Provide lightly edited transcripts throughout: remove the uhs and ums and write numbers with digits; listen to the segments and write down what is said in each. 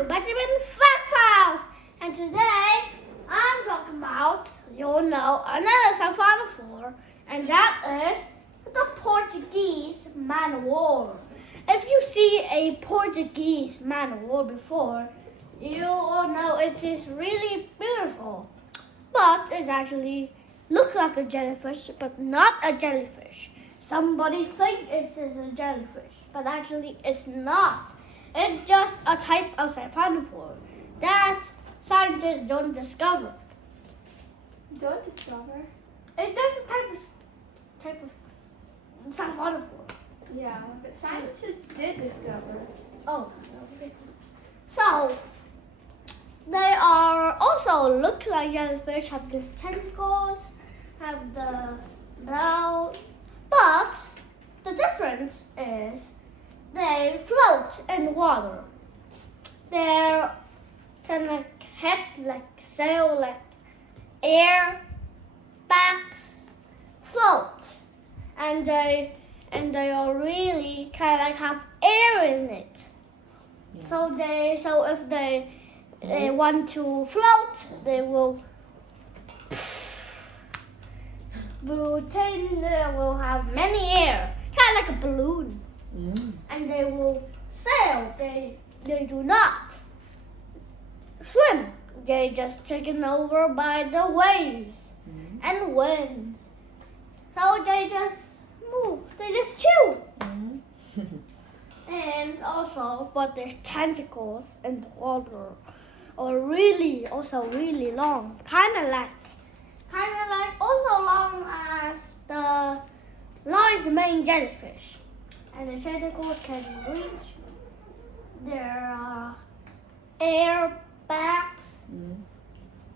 to Benjamin Fact House, and today I'm talking about, you'll know, another sub-4, and that is the Portuguese Man O War. If you see a Portuguese Man O War before, you all know it is really beautiful, but it actually looks like a jellyfish, but not a jellyfish. Somebody think it is a jellyfish, but actually it's not. It's just a type of sub-4 that scientists don't discover. Don't discover? It's just a type of sub-4. Yeah, but scientists did discover. Oh, okay. So they are also look like jellyfish, have these tentacles, have the bell, but the difference is they float in water. They're kind of like head, like sail, like air, backs, float, and they are really kind of like have air in it. Yeah. So if they want to float, they will have many air, kind of like a balloon. And they will sail. They do not swim. They just taken over by the waves and wind. So they just move. They just chill. And also, but their tentacles in the water are really long, kind of like also long as the lion's mane jellyfish. And the tentacles can reach their air backs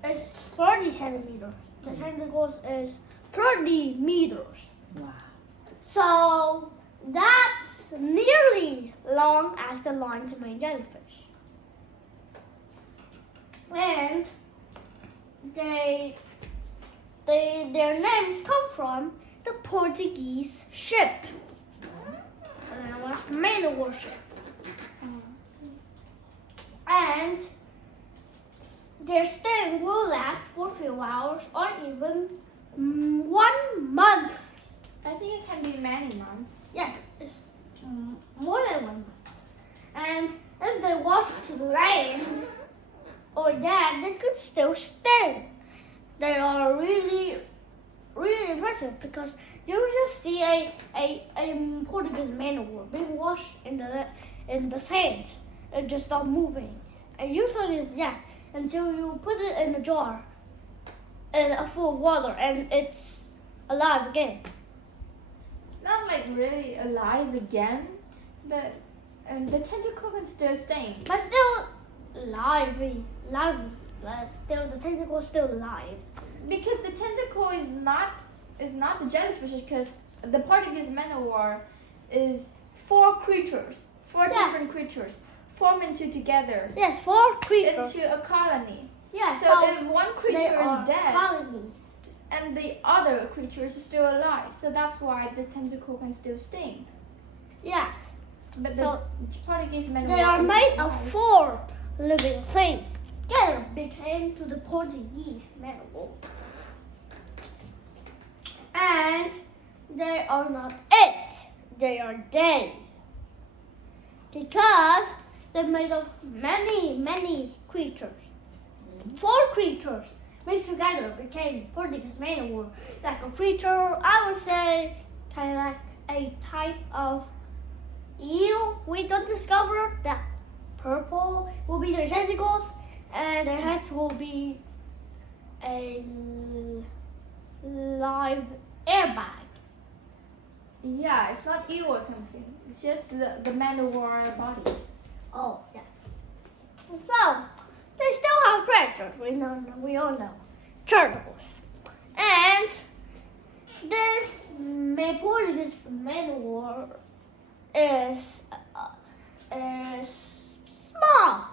is 30 centimeters. The tentacles is 30 meters. Wow. So that's nearly long as the lion's mane jellyfish. And their names come from the Portuguese ship. And it was Man O War ship. And their sting will last for a few hours or even 1 month. I think it can be many months. Yes, it's more than 1 month. And if they wash to the land or that, they could still sting. They are really impressive because you just see a Portuguese Man O War being washed in the sand and just stop moving. And usually it's that until you put it in a jar full of water and it's alive again. It's not like really alive again, but the tentacle can still sting. But still lively. Still the tentacle is still alive. Because the tentacle is not the jellyfish, because the Portuguese Man O War is four different creatures formed together. Yes, 4 creatures into a colony. Yes. So if one creature is dead colony. and the other creature is still alive, so that's why the tentacle can still sting. Yes. But the Portuguese Man O War They are is made alive. of 4 living things. Together became to the Portuguese Man O War. And they are not it. They are they. Because they're made of many creatures. 4 creatures mixed together became Portuguese Man O War. Like a creature, I would say, kind of like a type of eel. We don't discover that purple will be their tentacles, and their heads will be a live airbag. Yeah, it's not eel or something. It's just the Man O War bodies. Oh, yes. So, they still have predators. We all know. Turtles. And this Portuguese Man O War is small.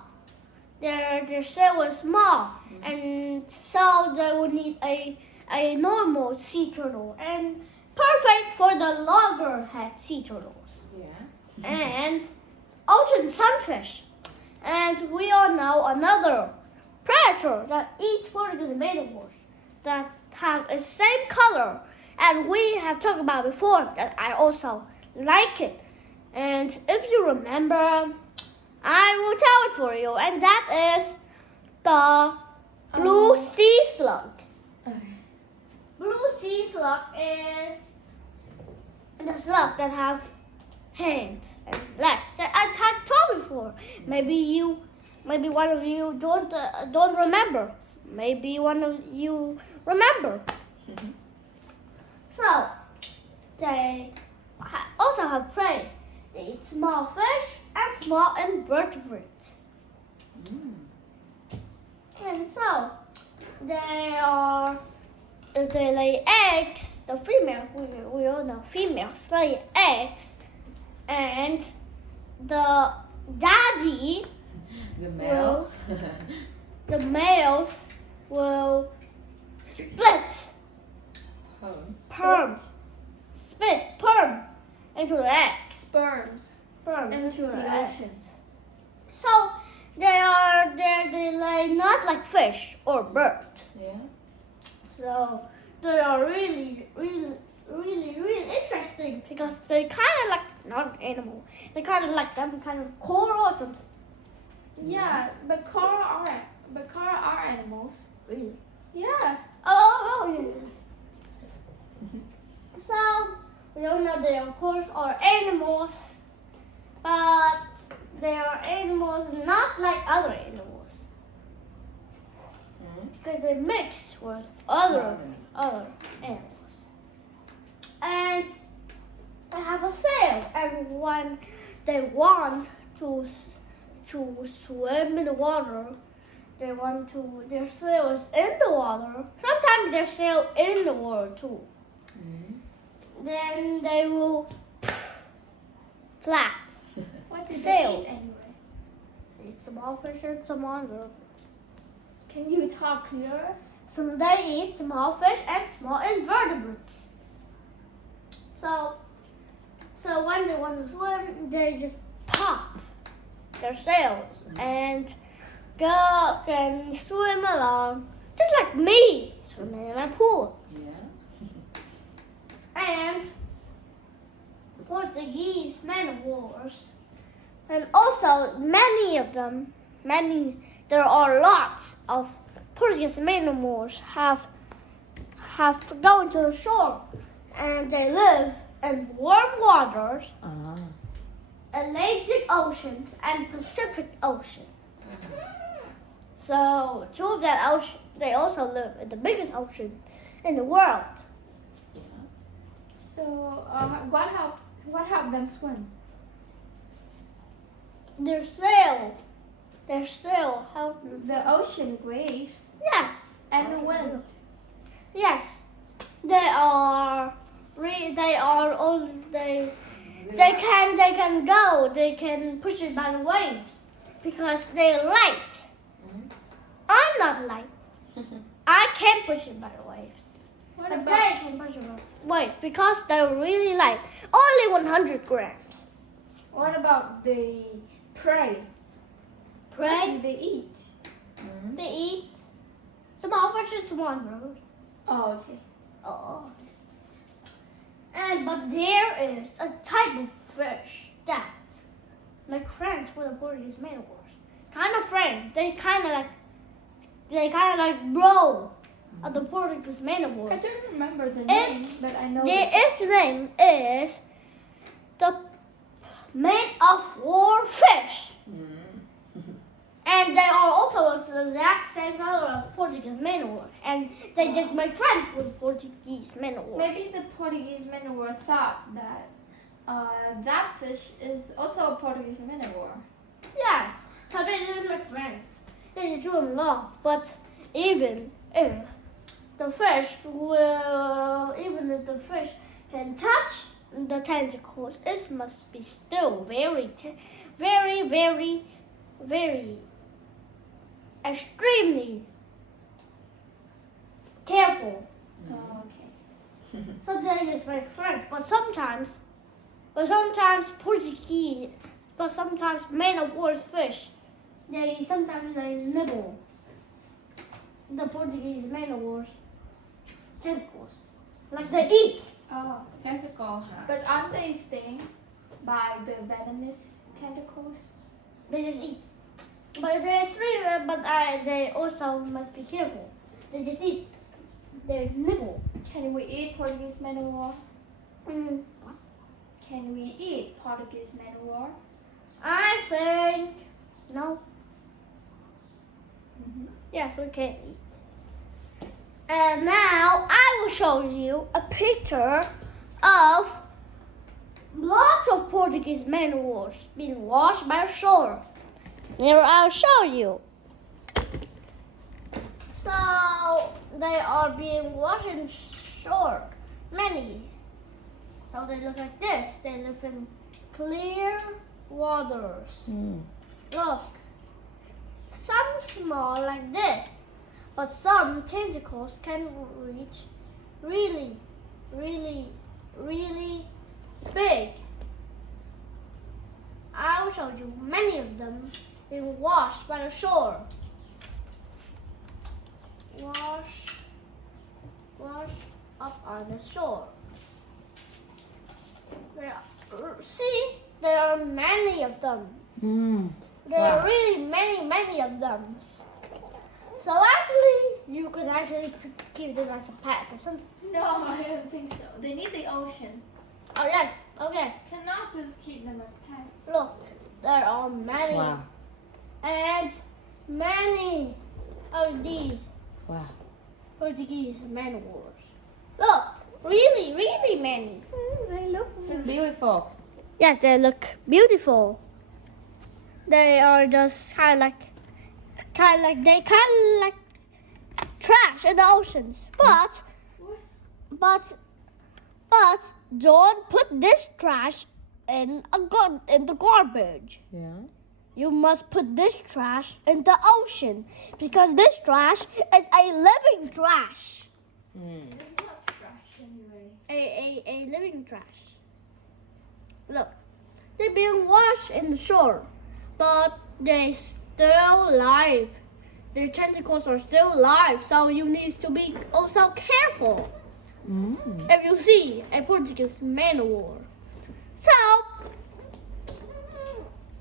Their cell is small. And so they would need a normal sea turtle. And perfect for the loggerhead sea turtles. Yeah. And ocean sunfish. And we all know another predator that eats Portuguese Man O War that have the same color. And we have talked about before that I also like it. And if you remember, I will tell it for you. And that is the blue sea slug. Okay. Blue sea slug is the slug that have hands and legs that I told before. Maybe one of you don't remember. Maybe one of you remember. Mhm. So they also have prey. They eat small fish and small invertebrates. And so if they lay eggs, the female, we all know females lay eggs, and the daddy, The male. the males will split, perm into the eggs, Sperms perm into the eggs. ocean. So they lay not like fish or bird. Yeah. So they are really interesting because they kind of like not an animal. They kind of like some kind of coral or something. Yeah, but coral are animals. Really? Yeah. Oh yeah. So we don't know they of course are animals, but they are animals not like other animals because they're mixed with other animals. And they have a sail, and when they want to swim in the water, their sail is in the water. Sometimes their sail in the water too. Then they will flat. What do Sail. they eat anyway? They eat small fish and small invertebrates. Can you talk clearer? So they eat small fish and small invertebrates. So when they want to swim, they just pop their sails and go and swim along, just like me swimming in a pool. Yeah. And Portuguese Man O Wars, and also many of them, there are lots of Portuguese Man O Wars have gone to the shore, and they live in warm waters, Atlantic Oceans and Pacific Ocean. So two of that ocean, they also live in the biggest ocean in the world. So what helped them swim? Their sail help them. The ocean waves Yes, and the wind. yes, they can push it by the waves because they're light. I'm not light. I can't push it by the waves. What But about they can push it by the waves because they're really light. Only 100 grams. the prey? What Prey, do they eat? they eat small fish and small birds. Oh, okay. Oh. But there is a type of fish that make friends with the Portuguese Man O War. Kind of friends. They kind of like bro of the Portuguese Man O War. I don't remember the name, but I know. Its name is the Man of War fish. And they are also the exact same color of Portuguese Man O War. And they just make friends with Portuguese Man O War. Maybe the Portuguese Man O War thought that that fish is also a Portuguese Man O War. Yes, so they didn't make friends. They just swim along. But even if the fish can touch the tentacles, it must be still very, extremely careful. Oh, okay. So they just make friends. But sometimes Man O War's fish they sometimes nibble the Portuguese Man O War's tentacles. Like they eat. Oh. Tentacle, huh? But aren't they sting by the venomous tentacles? They just eat. But they're straight, but they also must be careful. They just eat. They nibble. Can we eat Portuguese Man O War? Mm. Can we eat Portuguese Man O War? I think no. Mm-hmm. Yes, we can eat. And now I will show you a picture of lots of Portuguese Man O Wars being washed by the shore. Here I'll show you. So they are being washed in shore. Many. So they look like this. They live in clear waters. Look. Some small like this, but some tentacles can reach really, really, really big. I will show you many of them being washed by the shore. Wash up on the shore. See, there are many of them. There are really many of them. So actually, you could actually keep them as a pet or something. No, I don't think so. They need the ocean. Oh yes, okay. Cannot just keep them as pets. Look, there are many. Wow. And many of these Wow. Portuguese Man O Wars. Look, really, really many. They look beautiful. Yes, they look beautiful. They are just kind of like trash in the oceans. But don't put this trash in the garbage. Yeah. You must put this trash in the ocean because this trash is a living trash. What's trash anyway? A living trash. Look, they're being washed in the shore, but they still alive. Their tentacles are still alive, so you need to be also careful if you see a Portuguese Man O War.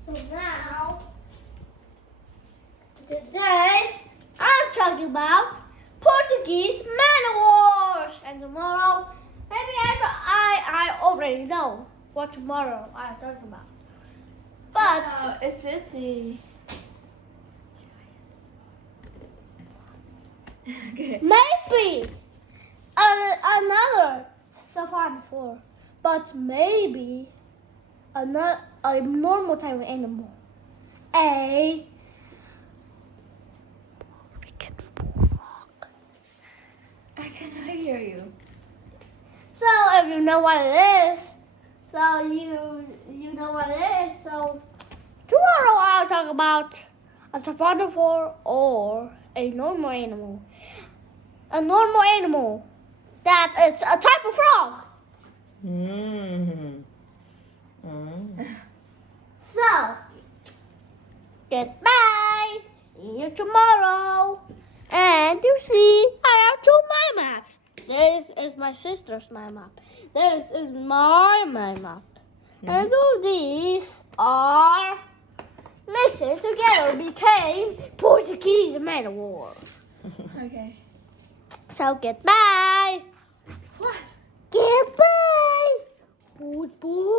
So now, today I'm talking about Portuguese Man O Wars, and tomorrow, maybe I already know what tomorrow I'm talking about. But Is it the... Okay. maybe another savannah four, but maybe a normal type of animal, a African bulldog. I cannot hear you. So if you know what it is, so you know what it is. So tomorrow I'll talk about a savannah four or a normal animal. A normal animal that is a type of frog. So, goodbye. See you tomorrow. And you see, I have two mind maps. This is my sister's mind map. This is my mind map. And all these are mixing together became Portuguese Man O War. Okay. So goodbye. What? Goodbye. Goodbye.